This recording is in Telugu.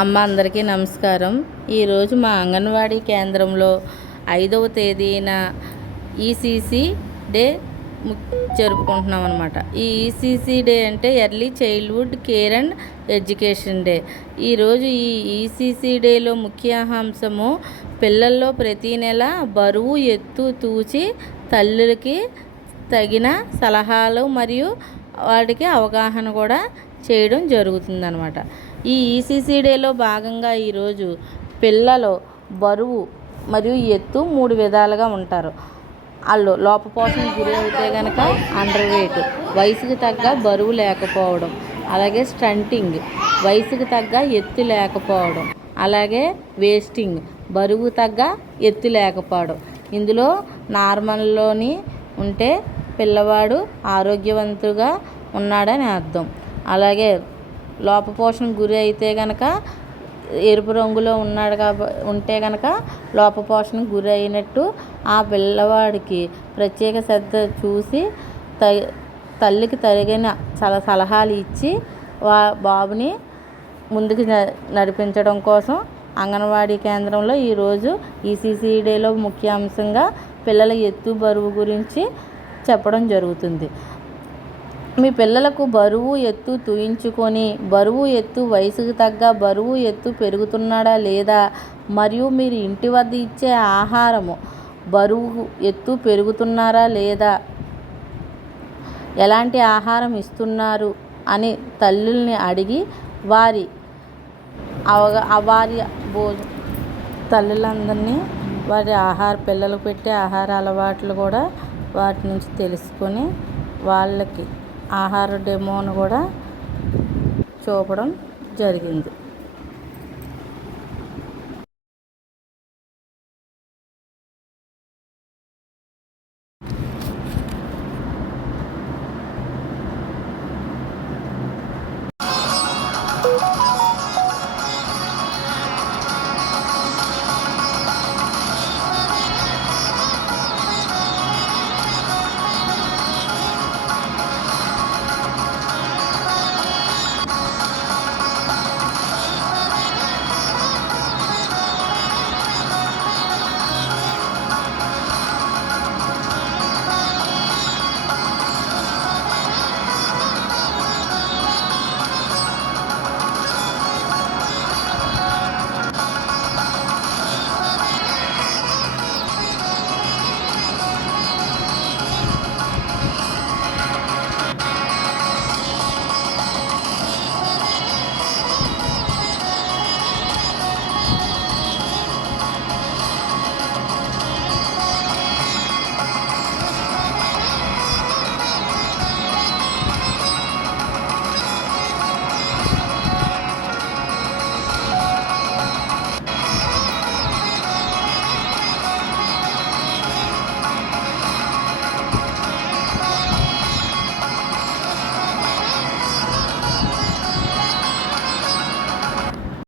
అందరికీ నమస్కారం. ఈరోజు మా అంగన్వాడీ కేంద్రంలో 5వ తేదీన ఈసీసీ డే జరుపుకుంటున్నాం అన్నమాట. ఈ ఈసీసీ డే అంటే early childhood care and education day. ఈరోజు ఈ ఈసీసీ డేలో ముఖ్యాంశము పిల్లల్లో ప్రతీ నెల బరువు ఎత్తు తూచి తల్లులకి తగిన సలహాలు మరియు వాటికి అవగాహన కూడా చేయడం జరుగుతుందన్నమాట. ఈ ఈసీసీ డేలో భాగంగా ఈరోజు పిల్లలు బరువు మరియు ఎత్తు 3 విధాలుగా ఉంటారు. వాళ్ళు లోపపోషణకు గురి అయితే కనుక అండర్ వెయిట్, వయసుకు తగ్గ బరువు లేకపోవడం, అలాగే స్టంటింగ్, వయసుకు తగ్గ ఎత్తు లేకపోవడం, అలాగే వేస్టింగ్, బరువు తగ్గ ఎత్తు లేకపోవడం. ఇందులో నార్మల్లోని ఉంటే పిల్లవాడు ఆరోగ్యవంతుగా ఉన్నాడని అర్థం. అలాగే లోపపోషణకు గురి అయితే కనుక ఎరుపు రంగులో ఉంటే కనుక లోపపోషణకు గురి అయినట్టు ఆ పిల్లవాడికి ప్రత్యేక శ్రద్ధ చూసి తల్లికి తగిన సలహాలు ఇచ్చి బాబుని ముందుకు నడిపించడం కోసం అంగన్వాడీ కేంద్రంలో ఈరోజు ఈసీసీ డేలో ముఖ్యాంశంగా పిల్లల ఎత్తు బరువు గురించి చెప్పడం జరుగుతుంది. మీ పిల్లలకు బరువు ఎత్తు తూయించుకొని బరువు ఎత్తు వయసుకు తగ్గ బరువు ఎత్తు పెరుగుతున్నాడా లేదా, మరియు మీరు ఇంటి వద్ద ఇచ్చే ఆహారము బరువు ఎత్తు పెరుగుతున్నారా లేదా, ఎలాంటి ఆహారం ఇస్తున్నారు అని తల్లుల్ని అడిగి తల్లులందరినీ పిల్లలకు పెట్టే ఆహార అలవాట్లు కూడా వాటి నుంచి తెలుసుకొని వాళ్ళకి ఆహార డెమోను కూడా చూపడం జరిగింది.